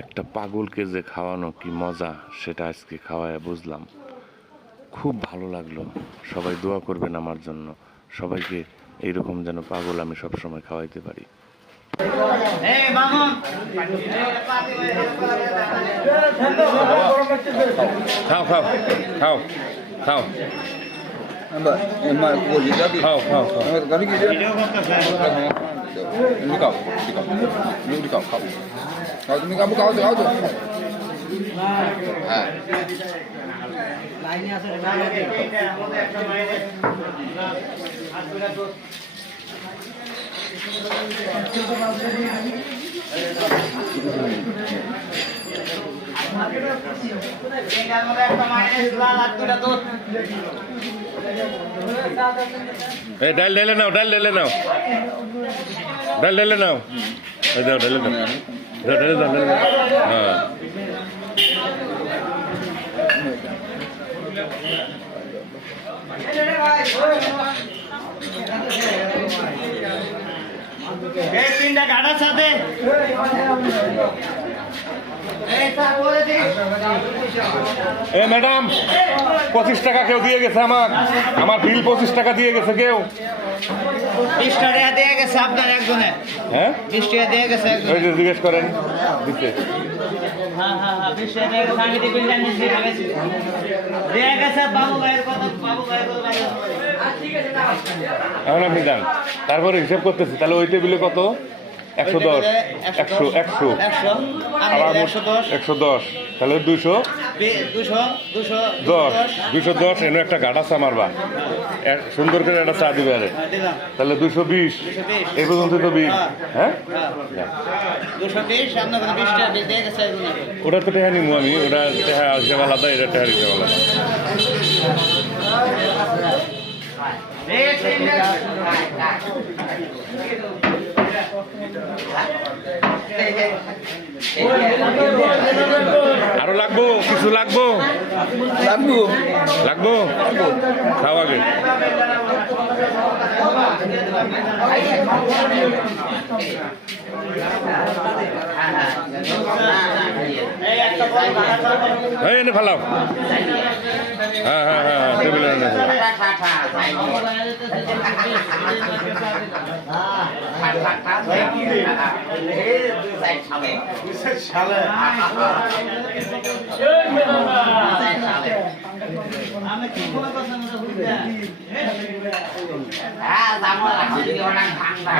একটা পাগলকে যে খাওয়ানো কি মজা সেটা আজকে খাওয়ায় বুঝলাম। খুব ভালো লাগলো। সবাই দোয়া করবেন আমার জন্য। সবাইকে এইরকম যেন পাগল আমি সবসময় খাওয়াইতে পারি। খাও খাও খাও খাও খাও খাও Kalau তুমি kamu kau tuh tuh. লাইনে আছে ডাল ঢেলে নাও, ডাল ঢেলে নাও, ডাল ঢেলে নাও, দাও ঢেলে নাও, ঢেলে দাও, ঢেলে দাও। হ্যাঁ ম্যাডাম 25 টাকা কেউ দিয়ে গেছে, আমার বিল 25 টাকা দিয়ে গেছে কেউ। 20 টাকা দিয়ে গেছে আপনার একজনে। হ্যাঁ 20 টাকা দিয়ে গেছে একজনে। ওই যে জিজ্ঞেস করেন দিতে। হ্যাঁ 20 টাকা দিয়ে গেছে, আমি বিল জানিয়েছি দিয়ে গেছে বাবু ভাইয়ের কথা, বাবু ভাইয়ের কথা। ঠিক আছে না, এখন আপনি যান, তারপরে হিসাব করতেছি। তাহলে ওই টেবিলে কত? 110 100 100 আবার 110, তাহলে 210 এনে একটা গাড়া চা মারবা, সুন্দর করে একটা চা দিবে। আরে তাহলে 220 এই পর্যন্ত তো বিল। হ্যাঁ 220 সামনে 20 টাকা দিয়ে গেছে। ওটা তো টেহা নিমু আমি, ওটা টেহা হিসাব আলাদা, এটা টেহার হিসাব আলাদা। আরো লাগবো, কিছু লাগবো, লাগবো খাও আগে। এনে ফেলাও। হ্যাঁ হ্যাঁ হ্যাঁ টেবিলে এনে ফেলাও। আমি কি বলে কথা বুঝতে হ্যাঁ জানো রাখছি অনেক ঠান্ডা